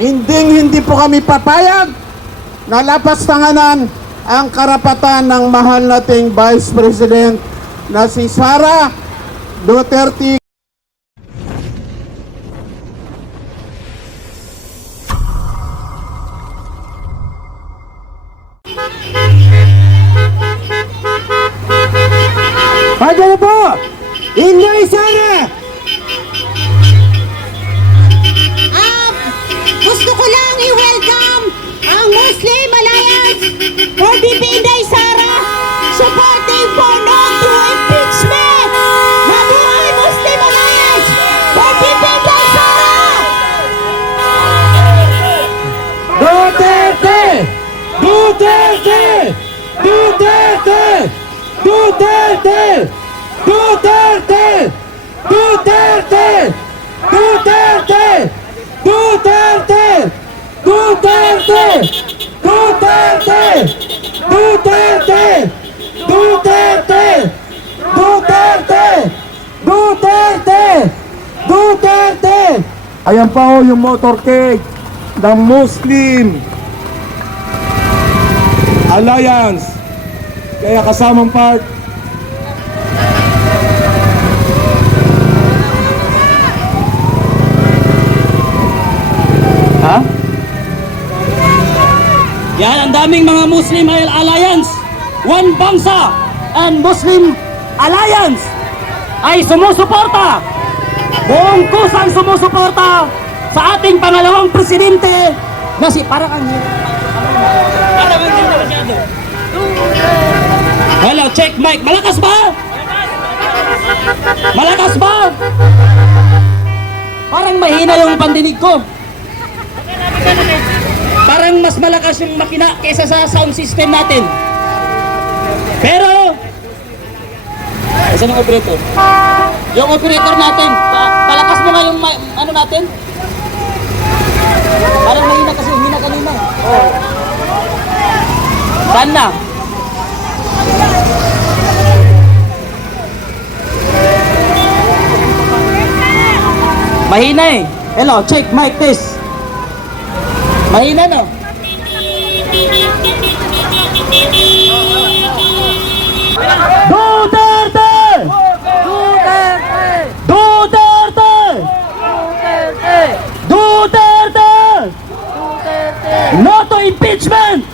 hindi po kami papayag na lapastanganan ang karapatan ng mahal nating Vice President na si Sara Duterte. Pagano po, Inday Sara! Gusto ko lang i-welcome ang Muslim Alliance for VP Inday Sara supporting for no to impeachment. Mabuhay Muslim Alliance for VP Inday Sara! Duterte! Duterte! Duterte! Duterte! Duterte! Duterte! Duterte! Duterte! Duterte! Duterte! Duterte! Duterte! Duterte! Duterte! Duterte! Ayan pa ho yung motorcade ng Muslim Alliance. Kaya kasamang part yan, ang daming mga Muslim Alliance, One Bangsa and Muslim Alliance ay sumusuporta, buong kusang sumusuporta sa ating pangalawang presidente na si parang hindi na masyado. Hello, check mic. Malakas ba? Malakas ba? Parang mahina yung pandinig ko. Parang mas malakas yung makina kaysa sa sound system natin. Pero saan ang operator? Yung operator natin, palakas mo nga yung ano natin. Parang mahina kasi, hina kanina. Oh. Saan na? Mahina eh. Hello, check mic test. Mahina no? Duterte! Duterte! Duterte! Duterte! Duterte! No to impeachment!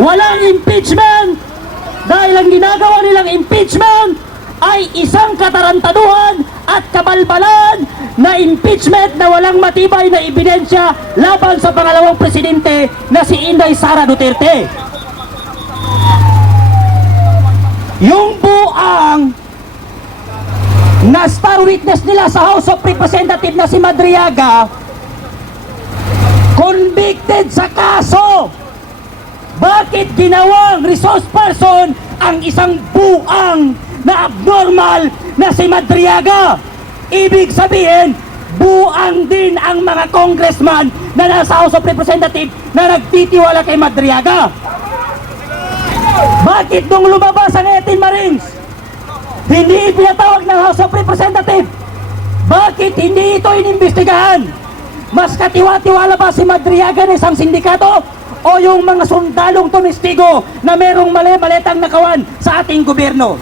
Walang impeachment! Dahil ang ginagawa nilang impeachment ay isang katarantaduhan at kabalbalan na impeachment na walang matibay na ebidensya laban sa pangalawang presidente na si Inday Sara Duterte. Yung buang na star witness nila sa House of Representatives na si Madriaga convicted sa kaso. Bakit ginawang resource person ang isang buang na abnormal na si Madriaga? Ibig sabihin, buang din ang mga congressman na nasa House of Representatives na nagtitiwala kay Madriaga. Bakit nung lumabas ang 18 Marines, hindi pinatawag ng House of Representatives? Bakit hindi ito inimbestigahan? Mas katiwa-tiwala ba si Madriaga ng isang sindikato o yung mga sundalong tumestigo na merong mali-malitang nakawan sa ating gobyerno?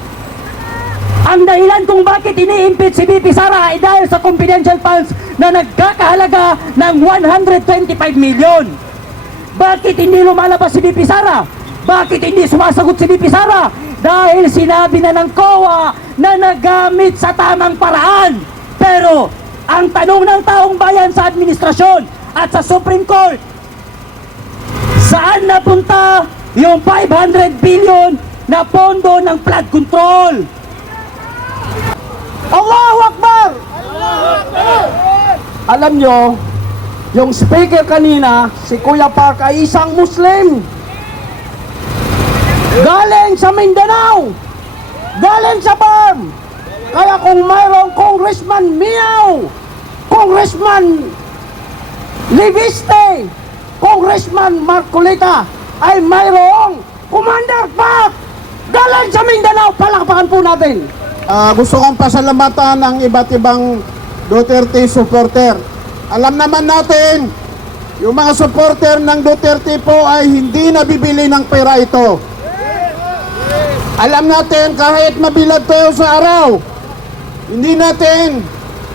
Ang dahilan kung bakit ini-impeach si VP Sara ay dahil sa confidential funds na nagkakahalaga ng 125 million. Bakit hindi lumalabas si VP Sara? Bakit hindi sumasagot si VP Sara? Dahil sinabi na ng COA na nagamit sa tamang paraan. Pero ang tanong ng taong bayan sa administrasyon at sa Supreme Court, saan napunta yung 500 billion na pondo ng flood control? Allahu Akbar! Alam nyo, yung speaker kanina, si Kuya Park ay isang Muslim. Galing sa Mindanao. Galing sa farm. Kaya kung mayroong Congressman Miao, Congressman Liviste, Congressman Marcolita, ay mayroong Commander Park. Galing sa Mindanao, palakpakan po natin. Gusto kong pasalamatan ang iba't ibang Duterte supporter. Alam naman natin Yung mga supporter ng Duterte po ay hindi nabibili ng pera ito. Alam natin kahit mabilad tayo sa araw, hindi natin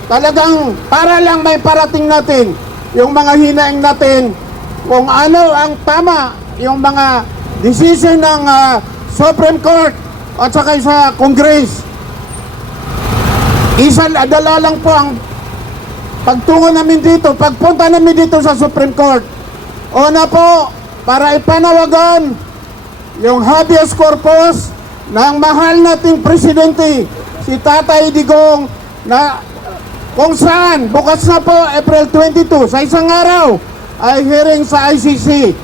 talagang para lang may parating natin yung mga hinaing natin kung ano ang tama, yung mga decision ng Supreme Court at saka sa Congress. Isang adala lang po ang pagtungo namin dito, pagpunta namin dito sa Supreme Court. Una po, para ipanawagan yung habeas corpus ng mahal nating presidente, si Tatay Digong, na kung saan, bukas na po, April 22, sa isang araw, ay hearing sa ICC.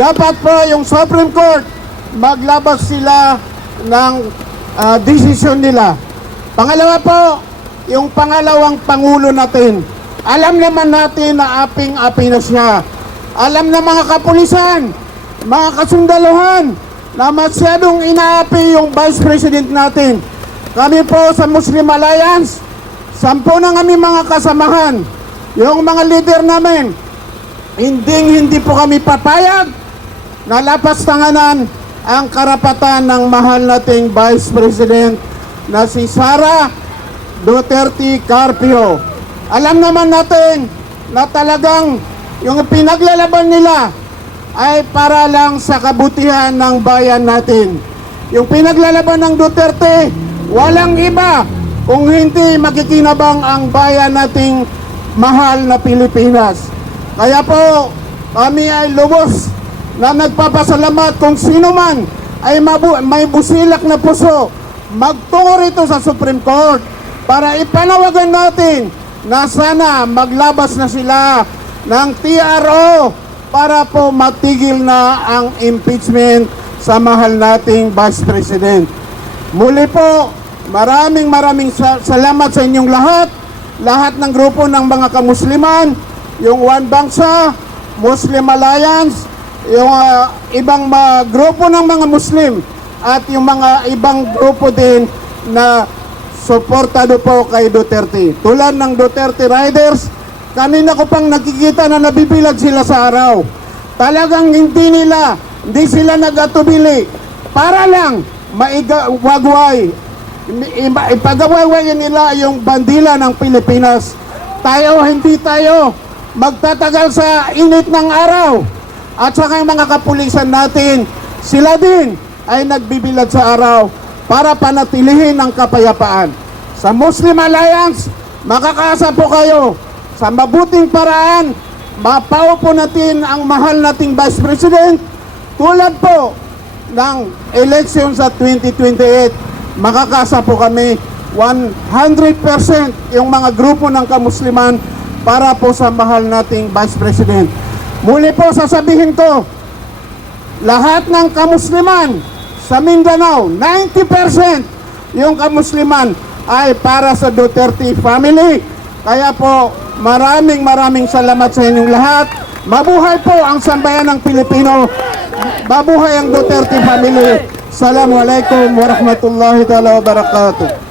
Dapat po yung Supreme Court, maglabas sila ng desisyon nila. Pangalawa po, yung pangalawang Pangulo natin. Alam naman natin na aping-api na siya. Alam na mga kapulisan, mga kasundaluhan, na masyadong inaapi yung Vice President natin. Kami po sa Muslim Alliance, 10 na kami mga kasamahan. Yung mga leader namin, hindi po kami papayag na lapastanganan ang karapatan ng mahal nating Vice President na si Sara Duterte Carpio. Alam naman natin na talagang yung pinaglalaban nila ay para lang sa kabutihan ng bayan natin. Yung pinaglalaban ng Duterte, walang iba kung hindi makikinabang ang bayan nating mahal na Pilipinas. Kaya po, kami ay lubos na nagpapasalamat kung sino man ay may busilak na puso magtungo rito sa Supreme Court para ipanawagan natin na sana maglabas na sila ng TRO para po matigil na ang impeachment sa mahal nating Vice President. Muli po, maraming salamat sa inyong lahat ng grupo ng mga kamusliman, yung One Bangsa, Muslim Alliance, yung ibang grupo ng mga Muslim at yung mga ibang grupo din na suportado po kay Duterte. Tulad ng Duterte Riders, kanina ko pang nakikita na nabibilag sila sa araw. Talagang hindi sila nag-atubili para lang ipagawagwayin nila yung bandila ng Pilipinas. Hindi tayo magtatagal sa init ng araw. At saka yung mga kapulisan natin, sila din ay nagbibilad sa araw para panatilihin ang kapayapaan. Sa Muslim Alliance, makakaasa po kayo sa mabuting paraan, mapaupo natin ang mahal nating Vice President tulad po ng election sa 2028. Makakasa po kami 100% yung mga grupo ng kamusliman para po sa mahal nating Vice President. Muli po sasabihin ko, lahat ng kamusliman sa Mindanao, 90% yung kamusliman ay para sa Duterte family. Kaya po, maraming salamat sa inyong lahat. Mabuhay po ang sambayan ng Pilipino. Mabuhay ang Duterte family. Assalamualaikum warahmatullahi wabarakatuh.